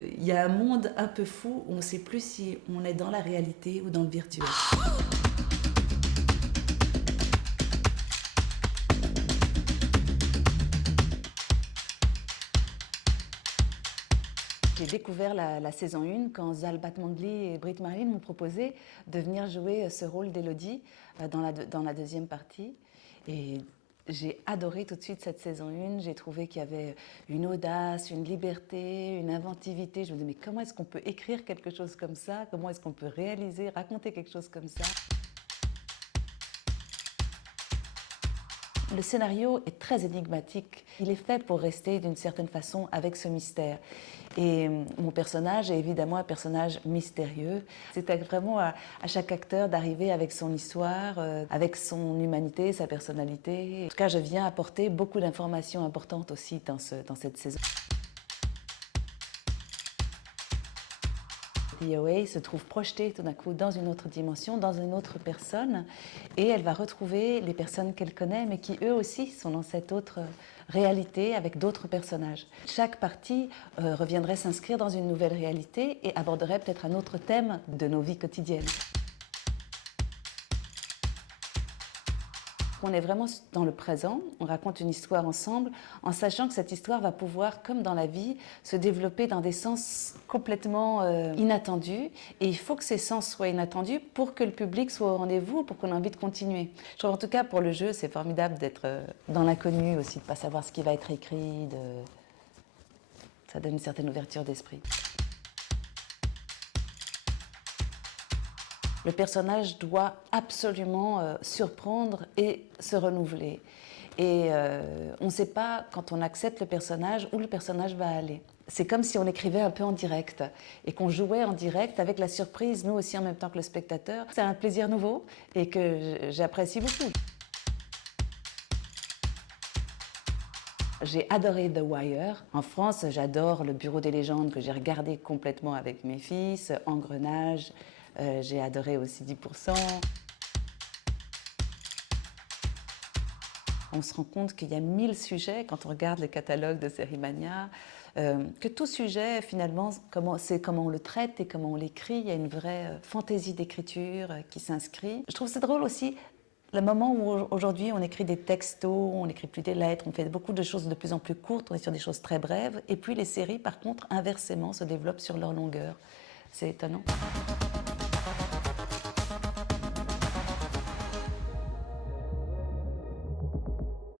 Il y a un monde un peu fou où on ne sait plus si on est dans la réalité ou dans le virtuel. J'ai découvert la saison 1 quand Zalbat Mangli et Brit Marlin m'ont proposé de venir jouer ce rôle d'Élodie dans la deuxième partie. Et j'ai adoré tout de suite cette saison 1. J'ai trouvé qu'il y avait une audace, une liberté, une inventivité. Je me disais, mais comment est-ce qu'on peut écrire quelque chose comme ça? Comment est-ce qu'on peut réaliser, raconter quelque chose comme ça? Le scénario est très énigmatique. Il est fait pour rester d'une certaine façon avec ce mystère. Et mon personnage est évidemment un personnage mystérieux. C'est vraiment à chaque acteur d'arriver avec son histoire, avec son humanité, sa personnalité. En tout cas, je viens apporter beaucoup d'informations importantes aussi dans cette saison. The OA se trouve projetée tout d'un coup dans une autre dimension, dans une autre personne, et elle va retrouver les personnes qu'elle connaît, mais qui eux aussi sont dans cette autre réalité avec d'autres personnages. Chaque partie reviendrait s'inscrire dans une nouvelle réalité et aborderait peut-être un autre thème de nos vies quotidiennes. On est vraiment dans le présent, on raconte une histoire ensemble en sachant que cette histoire va pouvoir, comme dans la vie, se développer dans des sens complètement inattendus. Et il faut que ces sens soient inattendus pour que le public soit au rendez-vous, pour qu'on ait envie de continuer. Je trouve en tout cas pour le jeu, c'est formidable d'être dans l'inconnu aussi, de ne pas savoir ce qui va être écrit. Ça donne une certaine ouverture d'esprit. Le personnage doit absolument surprendre et se renouveler. Et on ne sait pas, quand on accepte le personnage, où le personnage va aller. C'est comme si on écrivait un peu en direct et qu'on jouait en direct avec la surprise, nous aussi en même temps que le spectateur. C'est un plaisir nouveau et que j'apprécie beaucoup. J'ai adoré The Wire. En France, j'adore Le Bureau des légendes que j'ai regardé complètement avec mes fils, Engrenage, j'ai adoré aussi 10%. On se rend compte qu'il y a 1000 sujets quand on regarde le catalogue de Sérimania, que tout sujet, finalement, c'est comment on le traite et comment on l'écrit. Il y a une vraie fantaisie d'écriture qui s'inscrit. Je trouve c'est drôle aussi le moment où aujourd'hui on écrit des textos, on n'écrit plus des lettres, on fait beaucoup de choses de plus en plus courtes, on est sur des choses très brèves. Et puis les séries, par contre, inversement, se développent sur leur longueur. C'est étonnant.